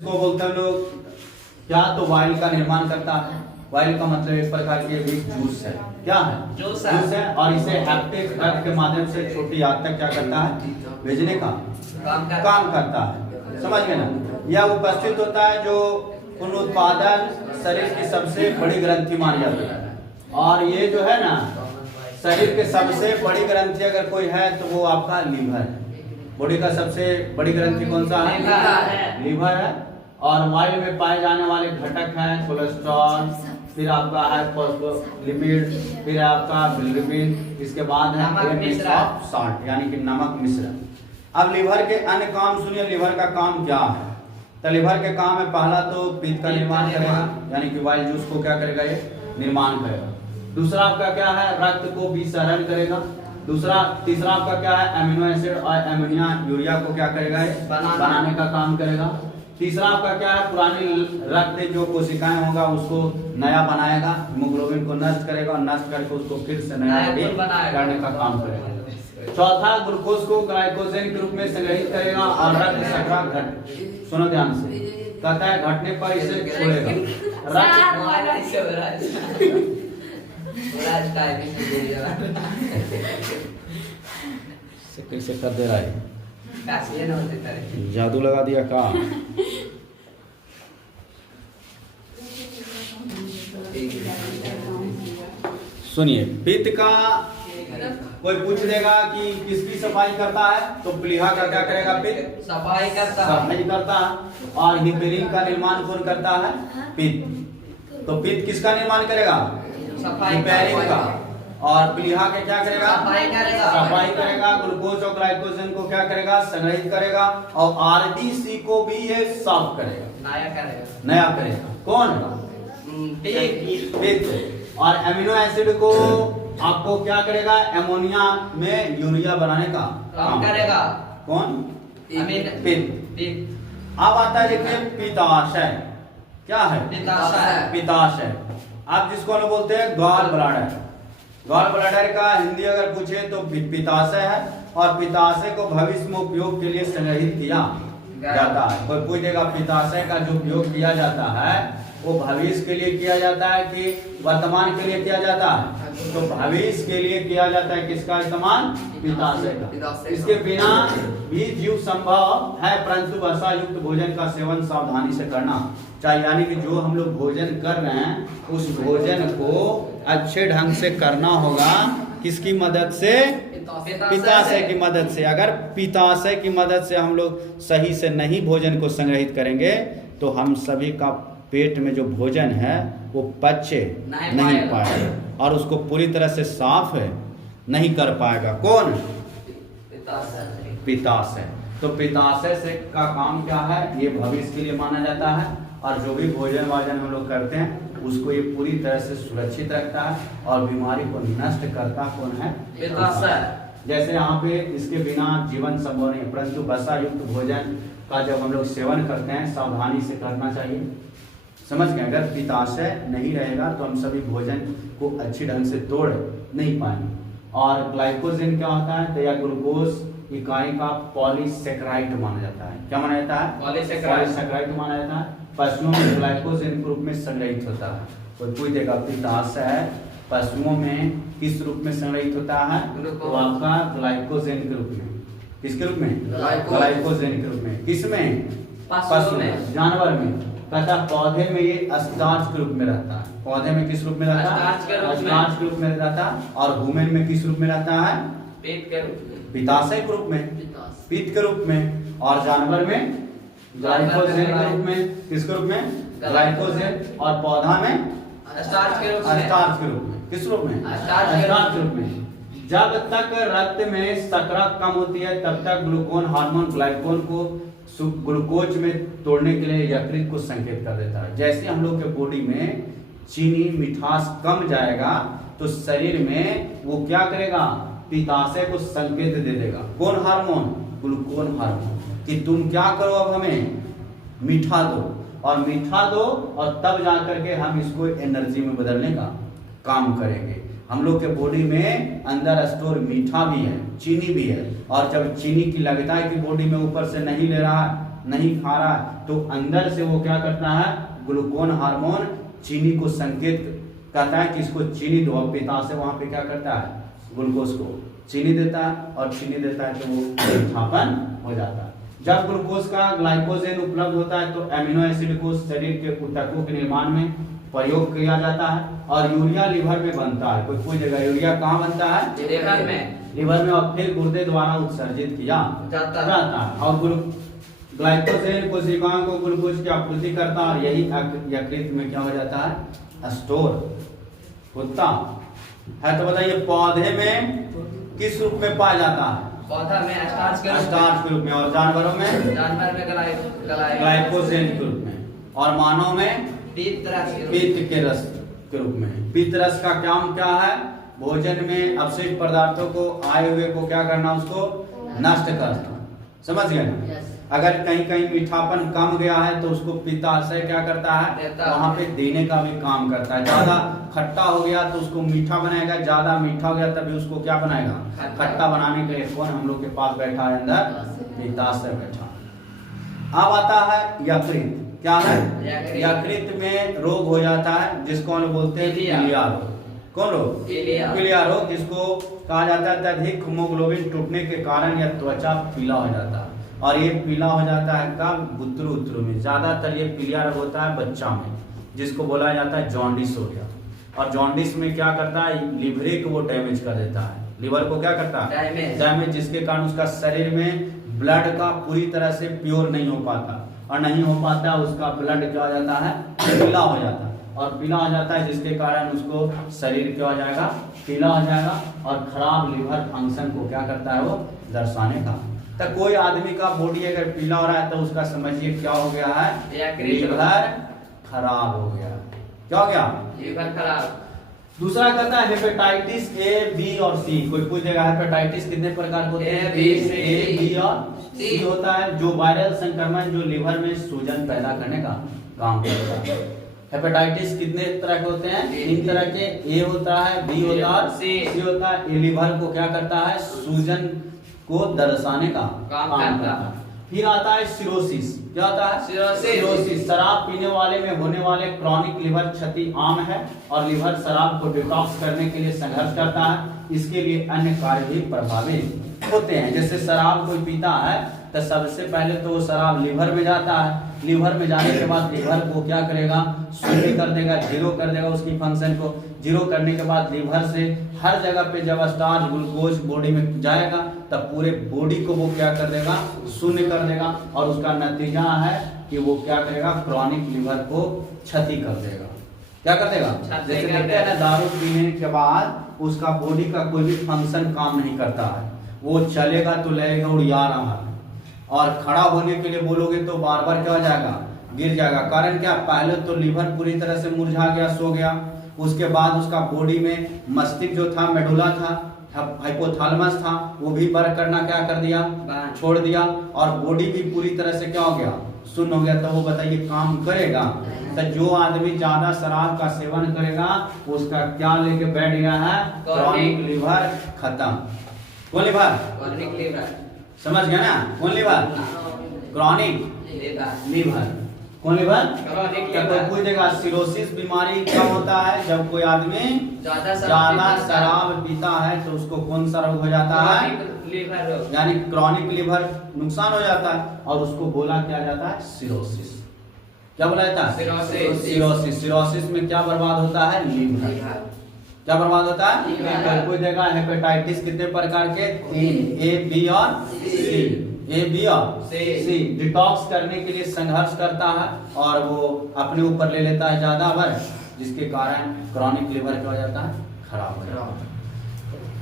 इसको बोलते हैं लोग क्या, तो वाइल का निर्माण करता है। वाइल का मतलब एक प्रकार की भी जूस है। क्या है? जूस है। और इसे हैप्टिक रक्त के माध्यम से छोटी आंत तक क्या करता है? भेजने का काम करता है। समझ गए ना? यह उपस्थित होता है जो पुनरुत्पादन शरीर की सबसे बड़ी ग्रंथि मानी जाती है। और ये जो है ना, शरीर के सबसे बड़ी ग्रंथि अगर कोई है तो वो आपका लीवर है। बॉडी का सबसे बड़ी ग्रंथि कौन सा है? लीवर है। और वायु में पाए जाने वाले घटक हैं कोलेस्ट्रॉल, फिर आपका है फॉस्फोलिपिड, फिर आपका बिलिरुबिन, इसके बाद है सॉल्ट यानी कि नमक मिश्रण। अब लीवर के अन्य काम सुनिए, लीवर का काम क्या है? तो लीवर के काम में पहला तो पित्त का निर्माण करेगा, यानी कि वाइल जूस को क्या करेगा? ये निर्माण करेगा। दूसरा आपका क्या है? रक्त को विसरण करेगा। तीसरा आपका क्या है? अमीनो एसिड और अमोनिया यूरिया को क्या करेगा? ये बनाने का काम करेगा। तीसरा आपका क्या है? पुरानी रक्त जो कोशिकाएं होगा उसको नया बनाएगा, हीमोग्लोबिन को नष्ट करेगा और नष्ट करके उसको फिर से नया करने का काम करेगा। चौथा, ग्लूकोज को ग्लाइकोजन के रूप में संग्रहित करेगा और रक्त शर्करा सुनो ध्यान से, कहता है घटने पर इसे छोड़ेगा। कैसे कर दे रहा है? जादू लगा दिया का? सुनिए, पित्त का कोई पूछ देगा कि किसकी सफाई करता है, तो प्लीहा का क्या करेगा? पित्त सफाई करता है। और हिपेरिन का निर्माण कौन करता है? पित्त। तो पित्त किसका निर्माण करेगा? हिपेरिन का। और प्लीहा के क्या करेगा? सफाई करेगा। ग्लूकोज और ग्लाइकोजन को क्या करेगा? संग्रहित करेगा। और आरबीसी को भी ये साफ करेगा, नया करेगा। कौन? पित्त। और अमीनो एसिड को आपको क्या करेगा? अमोनिया में यूरिया बनाने का काम करेगा। कौन? पित्त। अब आता है देखिए पित्ताशय। क्या है? पित्ताशय। आप जिसको हम बोलते हैं गॉल ब्लैडर। गॉल ब्लैडर का हिंदी अगर पूछे तो पित्ताशय है। और पित्ताशय को भविष्य में उपयोग के लिए संग्रहित किया जाता है। कोई पूछ देगा पित्ताशय का जो उपयोग किया जाता है वो भविष्य के लिए किया जाता है कि वर्तमान के लिए किया जाता है? तो भविष्य के लिए किया जाता है। किसका इस्तेमाल? पित्ताशय का। इसके बिना भी जीव संभव है, परंतु वसा युक्त भोजन का सेवन सावधानी से करना चाहिए। यानी कि जो हम लोग भोजन कर रहे हैं उस भोजन को अच्छे ढंग से करना होगा। किसकी मदद से? पित्ताशय की मदद से। अगर पित्ताशय की मदद से हम लोग सही से नहीं भोजन को संग्रहित करेंगे तो हम सभी का पेट में जो भोजन है वो पचे नहीं पाएगा और उसको पूरी तरह से साफ नहीं कर पाएगा। कौन? पित्ताशय। तो पित्ताशय से का काम क्या है? ये भविष्य के लिए माना जाता है। और जो भी भोजन वाजन हम लोग करते हैं उसको ये पूरी तरह से सुरक्षित रखता है और बीमारी को नष्ट करता कौन है? पित्ताशय। जैसे यहाँ पे इसके बिना जीवन संभव नहीं है, परंतु वसा युक्त भोजन का जब हम लोग सेवन करते हैं सावधानी से करना चाहिए। समझ गए? अगर पित्ताशय नहीं रहेगा तो हम सभी भोजन को अच्छी ढंग से तोड़ नहीं पाएंगे। और ग्लाइकोजन क्या होता है? तो यह ग्लूकोज इकाई का पॉलीसेकेराइड माना जाता है। क्या माना जाता है? पॉलीसेकेराइड माना जाता है। पशुओं में ग्लाइकोजन के रूप में संग्रहित होता है। कोई पूछ देगा पित्ताशय पशुओं में किस रूप में संग्रहित होता है? तो आपका ग्लाइकोजन के रूप में। किसके रूप में? ग्लाइकोजन के रूप में। किसमें? पशु में। जानवर में कहता पौधे में ये स्टार्च के रूप में रहता है। पौधे में किस रूप में रहता है? स्टार्च के रूप में रहता है। और ह्यूमन में किस रूप में रहता है? पित्ताशय के रूप में, पित्त के रूप में। और जानवर में ग्लाइकोजन के रूप में। किसके रूप में? ग्लाइकोजन। और पौधा में स्टार्च के रूप में। किस रूप में? स्टार्च के रूप में। जब तक रक्त में शर्करा कम होती है तब तक ग्लूकोन हार्मोन ग्लाइकोन को ग्लूकोज में तोड़ने के लिए यकृत को संकेत कर देता है। जैसे हम लोग के बॉडी में चीनी मिठास कम जाएगा तो शरीर में वो क्या करेगा? पित्ताशय को संकेत दे देगा। कौन हार्मोन? ग्लूकोन हार्मोन कि तुम क्या करो, अब हमें मीठा दो। और मीठा दो और तब जाकर के हम इसको एनर्जी में बदलने का काम करेंगे। हम लोग के बॉडी में अंदर स्टोर मीठा भी है, चीनी भी है। और जब चीनी की लगता है कि बॉडी में ऊपर से नहीं ले रहा है नहीं खा रहा है, तो अंदर से वो क्या करता है, ग्लूकोन हार्मोन चीनी को संकेत करता है कि इसको चीनी दो। अब पित्ताशय वहां पे क्या करता है, ग्लूकोज को चीनी देता है, और चीनी देता है तो वो मीठापन हो जाता है। जब ग्लूकोज का ग्लाइकोजेन उपलब्ध होता है तो एमिनो एसिड को शरीर के ऊतकों के निर्माण में प्रयोग किया जाता है, और यूरिया लीवर में बनता है। कोई जगह यूरिया कहाँ बनता है, लीवर में, और फिर गुर्दे द्वारा उत्सर्जित किया जाता है। और ग्लाइकोजेन कोशिकाओं को ग्लूकोज की आपूर्ति करता है, और यही यकृत में क्या हो जाता है, स्टोर होता है। तो बताइए पौधे में किस रूप में पाया जाता है, पौधा में स्टार्च के रूप में, और जानवरों में ग्लाइकोजेन के रूप में, और मानव में पित्त के रस के रूप में। पित्त रस का काम क्या है, भोजन में अपशिष्ट पदार्थों को आए हुए को क्या करना, उसको नष्ट करना। समझ गए ना? अगर कहीं कहीं मीठापन कम गया है तो उसको पित्ताशय क्या करता है, वहां पे देने का भी काम करता है। ज्यादा खट्टा हो गया तो उसको मीठा बनाएगा, ज्यादा मीठा हो गया तभी उसको क्या बनाएगा, खट्टा बनाने के लिए कौन हम लोग के पास बैठा है, अंदर पित्ताशय बैठा। अब आता है यकृत। क्या है, यकृत में रोग हो जाता है जिसको हम बोलते हैं पीलिया रोग। कौन रोग, पीलिया रोग, जिसको कहा जाता है अधिक हीमोग्लोबिन टूटने के कारण यह त्वचा पीला हो जाता है। और ये पीला हो जाता है कब, बुतरू में। ज्यादातर ये पीलिया रोग होता है बच्चा में, जिसको बोला जाता है जॉन्डिस हो गया। और जॉन्डिस में क्या करता है, लिवरे को वो डैमेज कर देता है, लिवर को क्या करता है, डैमेज, जिसके कारण उसका शरीर में ब्लड का पूरी तरह से प्योर नहीं हो पाता, और नहीं हो पाता उसका ब्लड क्या हो जाता है, पीला हो जाता है। और पीला हो जाता है जिसके कारण उसको शरीर क्या हो जाएगा, पीला हो जाएगा, और खराब लिवर फंक्शन को क्या करता है, वो दर्शाने का। तो कोई आदमी का बॉडी अगर पीला हो रहा है तो उसका समझिए क्या हो गया है, लीवर खराब हो गया। क्या हो गया, लीवर खराब। दूसरा कहता है हेपेटाइटिस ए, बी और सी। कोई पूछेगा हेपेटाइटिस कितने प्रकार के होते हैं, ए, बी और सी होता है, जो वायरल संक्रमण जो लीवर में सूजन पैदा करने का काम करता है। हेपेटाइटिस कितने तरह के होते हैं, 3 तरह के। ए होता है, बी होता है, सी होता है। ए लीवर को क्या करता है, सूजन को दर्शाने का काम करता है। फिर आता है सिरोसिस। क्या होता है, सिरोसिस। शराब पीने वाले में होने वाले क्रॉनिक लिवर क्षति आम है, और लिवर शराब को डिटॉक्स करने के लिए संघर्ष करता है। इसके लिए अन्य कार्य भी प्रभावित होते हैं। जैसे शराब कोई पीता है तो सबसे पहले तो वो शराब लिवर में जाता है, लिवर में जाने के बाद लिवर को क्या करेगा, शून्य कर देगा, जीरो कर देगा उसकी फंक्शन को। जीरो करने के बाद लिवर से हर जगह पे जब स्टार्च ग्लूकोज बॉडी में जाएगा तब पूरे बॉडी को वो क्या कर देगा, शून्य कर देगा, और उसका नतीजा है कि वो क्या करेगा, क्रॉनिक लिवर को क्षति कर देगा। क्या कर देगा, जैसे देखते हैं ना, दारू पीने के बाद उसका बॉडी का कोई भी फंक्शन काम नहीं करता है, वो चलेगा तो लगेगा उड़िया रहा है, और खड़ा होने के लिए बोलोगे तो बार बार क्या हो जाएगा, गिर जाएगा। कारण क्या, पहले तो लीवर पूरी तरह से मुरझा गया, सो गया। उसके बाद उसका बॉडी में मस्तिष्क जो था, मेडुला था, हाइपोथैलेमस था, वो भी वर्क करना क्या कर दिया, छोड़ दिया, और बॉडी भी पूरी तरह से क्या हो गया, शून्य हो गया। तो वो बताइए काम करेगा। तो जो आदमी ज्यादा शराब का सेवन करेगा उसका क्या लेके बैठ गया है, क्रॉनिक लिवर खत्म। कौन लिवर, क्रॉनिक लिवर, समझ गया ना, कौन लिवर, क्रॉनिक लिवर। कौन लिवर, क्रॉनिक क्या लिवर। कोई पूछेगा सिरोसिस बीमारी कब होता है, जब कोई आदमी ज्यादा शराब पीता है तो उसको कौन सा रोग हो जाता है, लिवर रोग, यानी क्रॉनिक लिवर नुकसान हो जाता है, और उसको बोला क्या जाता है, सिरोसिस। क्या बोला जाता है, सिरोसिस। सिरोसिस में क्या बर्बाद होता है, लीवर। क्या बर्बाद होता है, लीवर। कोई देखा हेपेटाइटिस कितने प्रकार के, 3, ए, बी और सी। ए, बी और सी डिटॉक्स करने के लिए संघर्ष करता है, और वो अपने ऊपर ले लेता है ज्यादा वर्क, जिसके कारण क्रॉनिक लिवर क्या हो जाता है, खराब हो जाता है।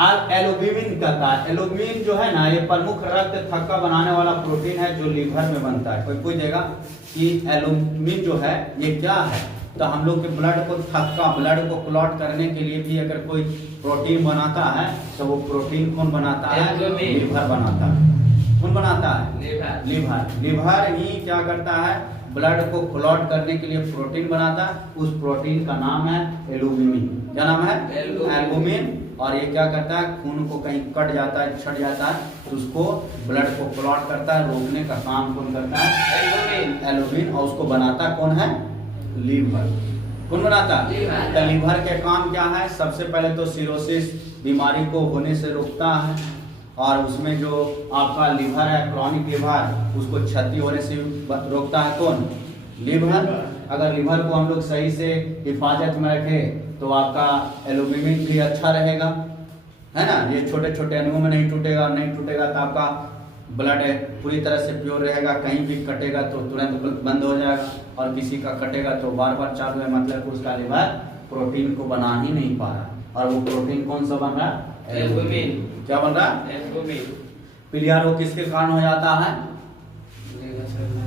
आज एल्बुमिन कहता है, एल्बुमिन जो है ना, ये प्रमुख रक्त थक्का बनाने वाला प्रोटीन है जो लीवर में बनता है। कोई पूछेगा कि एल्बुमिन जो है ये क्या है, तो हम लोग के ब्लड को थक्का, ब्लड को क्लॉट करने के लिए भी अगर कोई प्रोटीन बनाता है तो वो प्रोटीन कौन बनाता है, लीवर बनाता है। कौन बनाता है, लिवर। लिवर ही क्या करता है, ब्लड को क्लॉट करने के लिए प्रोटीन बनाता है। उस प्रोटीन का नाम है एल्बुमिन। क्या नाम है, एल्बुमिन। और ये क्या करता है, खून को कहीं कट जाता है, छट जाता है, तो उसको ब्लड को क्लॉट करता है, रोकने का काम कौन करता है, एल्बुमिन। और उसको बनाता कौन है, लीवर। कौन बनाता है, लीवर। तो लीवर के काम क्या है, सबसे पहले तो सिरोसिस बीमारी को होने से रोकता है, और उसमें जो आपका लीवर है, क्रॉनिक लीवर, उसको क्षति होने से रोकता है कौन, लीवर। अगर लीवर को हम लोग सही से हिफाजत में रखें तो आपका एल्बुमिन भी अच्छा रहेगा, है ना। ये छोटे छोटे अणुओं में नहीं टूटेगा, नहीं टूटेगा तो आपका ब्लड पूरी तरह से प्योर रहेगा। कहीं भी कटेगा तो तुरंत बंद हो जाएगा, और किसी का कटेगा तो बार बार चालू है, मतलब उसका लीवर प्रोटीन को बना ही नहीं पा रहा। और वो प्रोटीन कौन सा बन रहा है, एल्बुमिन। क्या बन रहा है, एल्बुमिन। पीलिया रोग किसके कारण हो जाता है,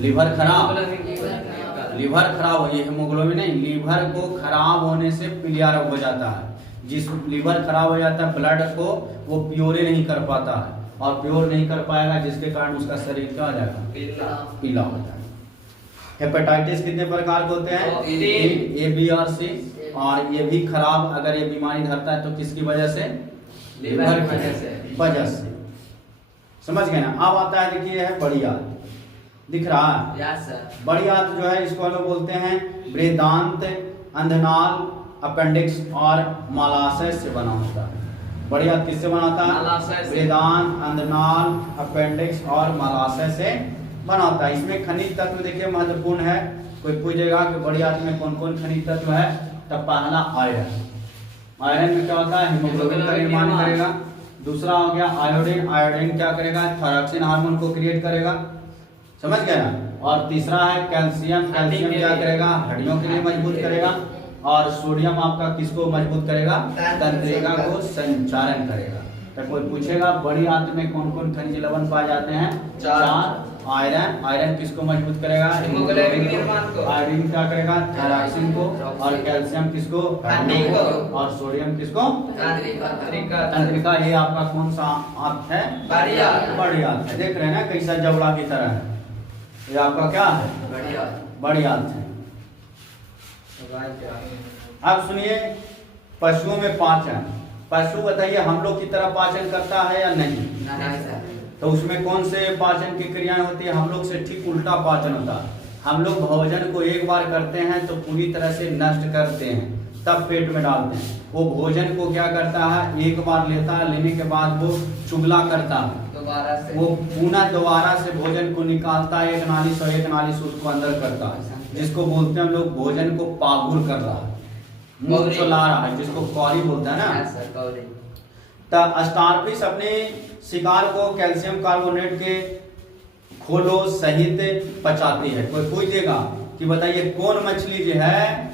लीवर खराब, लीवर खराब हो, ये हेमोग्लोबिन नहीं, लीवर को खराब होने से पीलिया रोग हो जाता है। जिस लीवर खराब हो जाता है, ब्लड को वो प्योर नहीं कर पाता है, और प्योर नहीं कर पाएगा जिसके कारण उसका शरीर क्या हो जाएगा, पीला हो जाएगा। हेपेटाइटिस कितने प्रकार के होते हैं, ए, बी और सी। और ये भी खराब अगर ये बीमारी धरता है तो किसकी वजह से, लीवर की वजह से। समझ गए ना। अब आता है, देखिए है बड़ी आंत, दिख रहा है, यस सर। बड़ी आंत जो है इसको हम लोग बोलते हैं बृहदांत, अंधनाल, अपेंडिक्स और मालाशय से बना होता है। बड़ी आंत किससे बना होता है, मालाशय से। बृहदांत, अंधनाल, अपेंडिक्स और मालाशय से बना होता है। इसमें खनिज तत्व देखिए महत्वपूर्ण है। कोई पूछेगा कि बड़ी आंत में कौन कौन खनिज तत्व है, तब पहला आयरन। आयरन में क्या होता है, हीमोग्लोबिन का निर्माण करेगा। दूसरा हो गया आयोडीन, आयोडीन क्या करेगा, थायरॉक्सिन हार्मोन को क्रिएट करेगा, समझ गया ना। और तीसरा है कैल्शियम, कैल्शियम क्या करेगा, हड्डियों के लिए मजबूत करेगा। और सोडियम आपका किसको मजबूत करेगा, तंत्रिका को संचालन करेगा। तो कोई पूछेगा बड़ी आंत में कौन कौन खनिज लवण पाए जाते हैं, चार। आयरन, आयरन किसको मजबूत करेगा, हीमोग्लोबिन के निर्माण को। आयोडीन क्या करेगा, थायरॉक्सिन को। और कैल्शियम किसको, हड्डी को। और सोडियम किसको, तंत्रिका। तंत्रिका। ये आपका कौन सा आंत है, बड़ी आंत। बड़ी आंत है। देख रहे हैं ना कैसा जबड़ा की तरह है, ये आपका क्या है, बढ़िया। बड़ी आंत है। अब सुनिए, पशुओं में पाचन, पशु बताइए हम लोग की तरह पाचन करता है या नहीं, नहीं सर। तो उसमें कौन से पाचन की क्रियाएं होती है, हम लोग से ठीक उल्टा पाचन होता है। हम लोग भोजन को एक बार करते हैं तो पूरी तरह से नष्ट करते हैं, तब पेट में डालते हैं। वो भोजन को क्या करता है, एक बार लेता है, लेने के बाद वो चुगला करता है, दोबारा से वो पुनः दोबारा से भोजन को निकालता है, एक नाली से एक नाली से उसको अंदर करता है, जिसको बोलते हैं हम लोग भोजन को पागुर कर रहा है, मुंह चला रहा है, जिसको कौड़ी बोलता है ना। यस सर, कौड़ी। तब स्टारफिश अपने शिकार को कैल्शियम कार्बोनेट के खोलो सहित पचाती है। कोई पूछ देगा कि बताइए कौन मछली जो है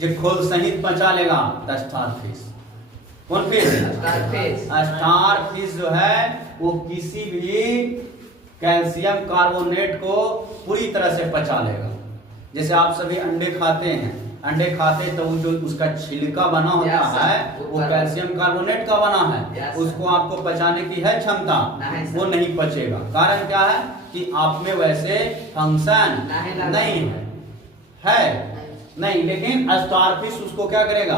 जो खोल सहित पचा लेगा, तो स्टारफिश। कौन फिश, स्टारफिश। स्टारफिश जो है वो किसी भी कैल्शियम कार्बोनेट को पूरी तरह से पचा लेगा। जैसे आप सभी अंडे खाते हैं, अंडे खाते तो वो जो उसका छिलका बना होता Yes, sir. है वो कैल्शियम कार्बोनेट का बना है। Yes, sir. उसको आपको पचाने की है क्षमता, नहीं, sir. वो नहीं पचेगा। कारण क्या है कि आप में वैसे फंक्शन नहीं है, नहीं। लेकिन स्टारफिश उसको क्या करेगा,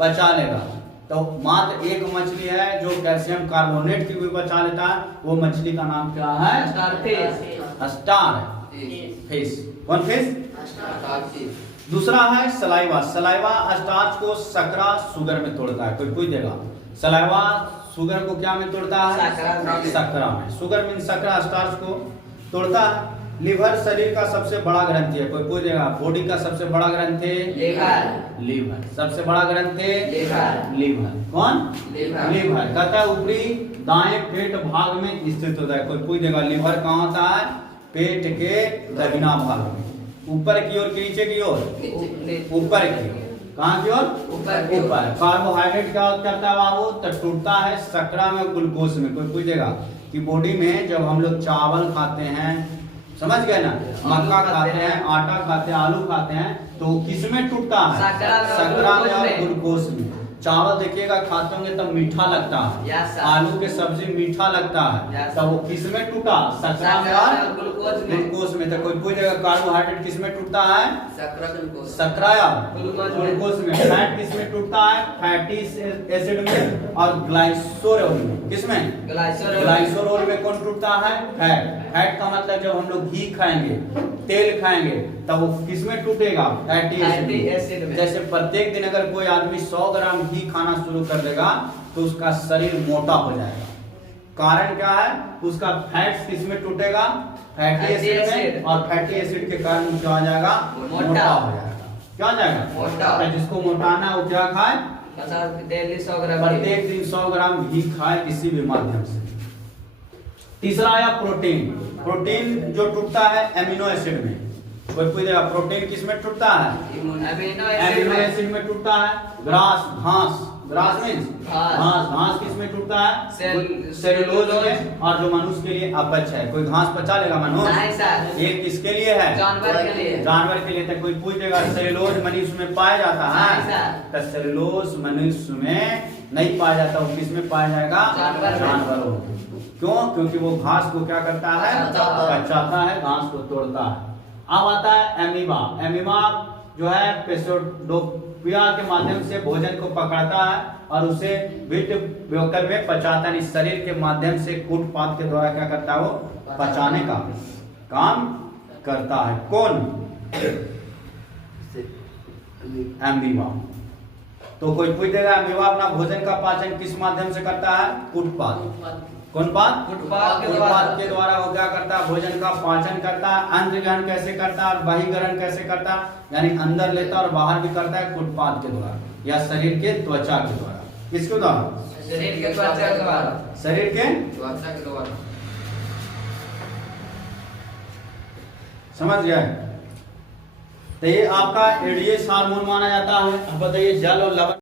पचा लेगा। तो मात्र एक मछली है जो कैल्शियम कार्बोनेट की भी पचा लेता है, वो मछली का नाम क्या है, स्टार फिश। कौन फिश, दूसरा है सलाइवा। सलाइवा स्टार्च को शकरा शुगर में तोड़ता है। कोई पूछ देगा सलाइवा शुगर को क्या में तोड़ता है, शकरा में। शुगर मीन शकरा स्टार्च को तोड़ता है। लीवर शरीर का सबसे बड़ा ग्रंथि है। कोई पूछ देगा बॉडी का सबसे बड़ा ग्रंथि, लीवर। सबसे बड़ा ग्रंथि लीवर। कौन, लीवर। कहता है ऊपरी दाएं पेट भाग में स्थित होता है। कोई पूछ देगा लीवर कहाँ होता है, पेट के दाहिना भाग में, ऊपर की ओर कि नीचे की ओर, ऊपर की ओर। कहाँ की ओर, ऊपर। कार्बोहाइड्रेट क्या करता है बाबू, तो टूटता है शकरा में, ग्लूकोज में। कोई पूछेगा कि बॉडी में जब हम लोग चावल खाते हैं, समझ गए ना, मक्का खाते हैं, आटा खाते हैं, आलू खाते हैं, तो किस में टूटता है, शकरा में और ग्लूकोज में। चावल देखिएगा खाते होंगे तब मीठा लगता है, Yes, sir. आलू के सब्जी मीठा लगता है, Yes, तब वो किस में टूटा? शर्करा में और ग्लूकोज में। ग्लूकोज में। तो कोई जगह कार्बोहाइड्रेट किस में टूटता है? शर्करा ग्लूकोज। शर्करा या ग्लूकोज में। ग्लूकोज में। फैट किस में टूटता है? फैटी एसिड में और ग्लाइसोरोल में। किस में? ग्लाइसोरोल में कौन टूटता है? फैट। फैट का मतलब जब हम लोग घी खाएंगे, तेल खाएंगे, तब वो किस में टूटेगा? फैटी एसिड में। जैसे प्रत्येक दिन अगर कोई आदमी 100 ग्राम घी खाना शुरू कर देगा तो उसका शरीर मोटा हो जाएगा। कारण क्या है? उसका फैट्स किस में टूटेगा? फैटी एसिड में, और फैटी एसिड के कारण क्या हो जाएगा? मोटा हो जाएगा। क्या हो जाएगा? मोटा। तो जिसको मोटाना है वो क्या खाए? डेली 100 ग्राम। प्रत्येक दिन 100 ग्राम घी खाए किसी भी माध्यम से। तीसरा आया प्रोटीन। प्रोटीन जो टूटता है एमिनो एसिड में। कोई पूछेगा प्रोटीन किस में टूटता है? एमिनो एसिड में टूटता है। घास मीन्स घास किस में टूटता है? सेलुलोज में। और जो मनुष्य के लिए अपच है, कोई घास पचा लेगा मनुष्य? नहीं सर। ये किसके लिए है? जानवर के लिए। जानवर के लिए। तो कोई पूछेगा सेलुलोज मनुष्य में पाया जाता है? नहीं सर। तो सेलुलोज मनुष्य में नहीं पाया जाता, वो किस में पाया जाएगा? जानवरों में। क्यों? क्योंकि वो घास को क्या करता है? पचाता है, घास को तोड़ता है। अब आता है एमीबा। एमीबा जो है पेसोडोपिया के माध्यम से भोजन को पकड़ता है और उसे विट व्योकर में पचाता है। शरीर के माध्यम से कूटपात के द्वारा क्या करता है? वो पचाने का काम करता है। कौन? एमीबा। तो कोई पूछेगा एमीबा अपना भोजन का पाचन किस माध्यम से करता है? कूटपात। कौन पात? कूटपात के द्वारा वो क्या करता है? भोजन का पाचन करता है। अंतर ग्रहण कैसे करता है और बहिर्गमन कैसे करता है? यानी अंदर लेता है और बाहर भी करता है कूटपात के द्वारा या शरीर के त्वचा के द्वारा। किसके द्वारा? शरीर के त्वचा के द्वारा। शरीर के त्वचा के द्वारा। समझ गए? तो ये आपका एडिएस हार्मोन माना जाता है। अब बताइए जल और लवण